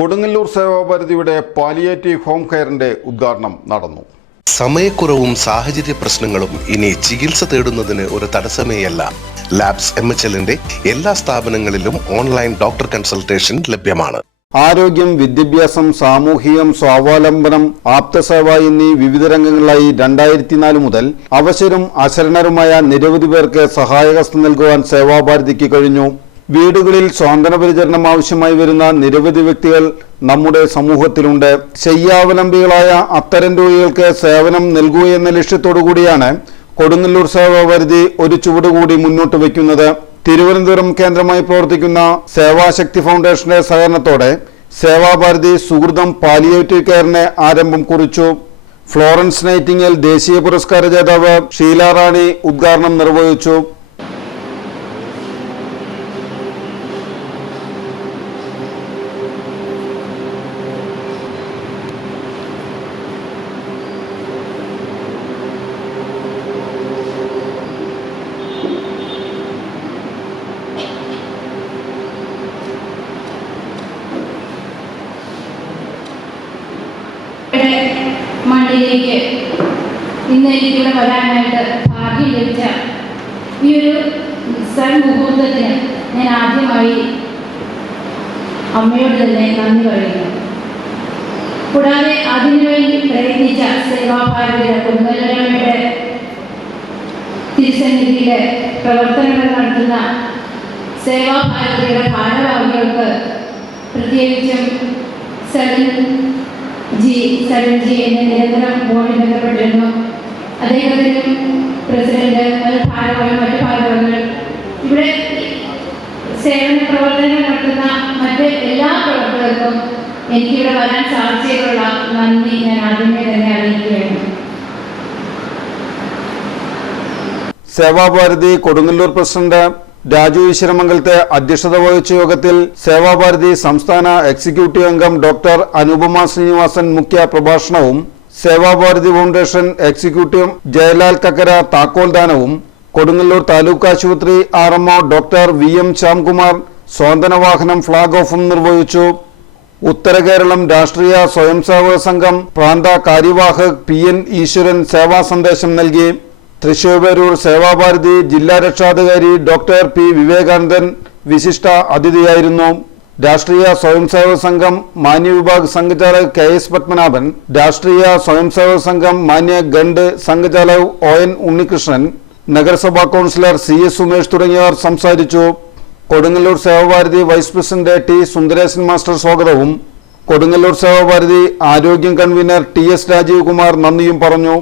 Kodungallur സേവാഭാരതിയുടെ palliative home കെയറിന്റെ ഉദ്ഘാടനം നടന്നു. സമയക്കുറവും സാഹചര്യ പ്രശ്നങ്ങളും ഇനി ചികിത്സ തേടുന്നതിന് ഒരു തടസ്സമേയല്ല. ലാബ്സ് MHLന്റെ എല്ലാ സ്ഥാപനങ്ങളിലും ഓൺലൈൻ ഡോക്ടർ കൺസൾട്ടേഷൻ ലഭ്യമാണ്. ആരോഗ്യം, വിദ്യാഭ്യാസം, സാമൂഹികം, സ്വാവലംബനം, ആപ്തസേവ എന്നീ വിവിധ രംഗങ്ങളിലായി 2004 മുതൽ അവശരും അശരണരുമായ നിരവധി പേർക്ക് സഹായഹസ്തം നൽകുവാൻ സേവാഭാരതിക്ക് കഴിഞ്ഞു. വീടുകളിൽ സ്വാന്തന പരിചരണം ആവശ്യമായി വരുന്ന നിരവധി വ്യക്തികൾ നമ്മുടെ സമൂഹത്തിലുണ്ട്. ശയ്യാവലംബികളായ അത്തരം രോഗികൾക്ക് സേവനം നൽകുകയെന്ന ലക്ഷ്യത്തോടുകൂടിയാണ് കൊടുങ്ങല്ലൂർ സേവാഭാരതി ഒരു ചുവടുകൂടി മുന്നോട്ട് വയ്ക്കുന്നത്. തിരുവനന്തപുരം കേന്ദ്രമായി പ്രവർത്തിക്കുന്ന സേവാശക്തി ഫൗണ്ടേഷന്റെ സഹകരണത്തോടെ സേവാഭാരതി സുഹൃതം പാലിയേറ്റീവ് കെയറിന് ആരംഭം കുറിച്ചു. ഫ്ലോറൻസ് നൈറ്റിംഗേൽ ദേശീയ പുരസ്കാര ജേതാവ് ഷീല റാണി ഉദ്ഘാടനം നിർവഹിച്ചു. മണ്ണിലേക്ക് ഇന്ന് എനിക്കിവിടെ വരാനായിട്ട് ഭാഗ്യം ലഭിച്ച ഈ ഒരു സൽമുഹൂർത്തത്തിന് ഞാൻ ആദ്യമായി അമ്മയോട് തന്നെ നന്ദി പറയുന്നു. കൂടാതെ അതിനുവേണ്ടി പ്രയത്നിച്ച സേവാഭാരതിയുടെ കൊടുങ്ങല്ലൂരിന്റെ തിരുസന്നിധിയിലെ പ്രവർത്തനങ്ങൾ നടത്തുന്ന സേവാഭാരതിയുടെ ഭാരവാഹികൾക്ക്, പ്രത്യേകിച്ചും സരൺജി എന്നെ നിരന്തരം ബോർഡിൽ ബന്ധപ്പെട്ടിരുന്നു. അദ്ദേഹത്തിനും പ്രസിഡന്റ്, മറ്റു ഭാരവാഹികൾ, ഇവിടെ സേവന പ്രവർത്തനങ്ങൾ നടത്തുന്ന മറ്റ് എല്ലാ പ്രവർത്തകർക്കും എനിക്കിവിടെ വരാൻ സാധിച്ചതിനുള്ള നന്ദി ഞാൻ ആദ്യമേ തന്നെ അറിയിക്കുകയാണ്. സേവാഭാരതി കൊടുങ്ങല്ലൂർ പ്രസിഡന്റ് രാജു ഈശ്വരമംഗലത്തെ അധ്യക്ഷത വഹിച്ച യോഗത്തിൽ സേവാഭാരതി സംസ്ഥാന എക്സിക്യൂട്ടീവ് അംഗം ഡോക്ടർ അനുപമ ശ്രീനിവാസൻ മുഖ്യ പ്രഭാഷണവും സേവാഭാരതി ഫൗണ്ടേഷൻ എക്സിക്യൂട്ടീവ് ജയലാൽ കക്കര താക്കോൽദാനവും കൊടുങ്ങല്ലൂർ താലൂക്ക് ആശുപത്രി RMO ഡോക്ടർ VM ശ്യാംകുമാർ സ്വാന്തനവാഹനം ഫ്ളാഗ് ഓഫും നിർവഹിച്ചു. ഉത്തര കേരളം രാഷ്ട്രീയ സ്വയംസേവക സംഘം പ്രാന്ത കാര്യവാഹക് PN ഈശ്വരൻ സേവാ സന്ദേശം നൽകി. തൃശ്ശൂർ സേവാഭാരതി ജില്ലാ രക്ഷാധികാരി ഡോക്ടർ P വിവേകാനന്ദൻ വിശിഷ്ട അതിഥിയായിരുന്നു. രാഷ്ട്രീയ സ്വയംസേവക സംഘം മാന്യ വിഭാഗ് സംഘചാലക് KS പത്മനാഭൻ, രാഷ്ട്രീയ സ്വയംസേവക സംഘം മാന്യ ഗണ്ട് സംഘചാലക് ON ഉണ്ണികൃഷ്ണൻ, നഗരസഭാ കൗൺസിലർ CS സുമേഷ് തുടങ്ങിയവർ സംസാരിച്ചു. Kodungallur Sevabharathi vice president T Sundaresan master സ്വാഗതവും കൊടുങ്ങല്ലൂർ സേവാഭാരതി ആരോഗ്യം കൺവീനർ TS രാജീവ് കുമാർ നന്ദിയും പറഞ്ഞു.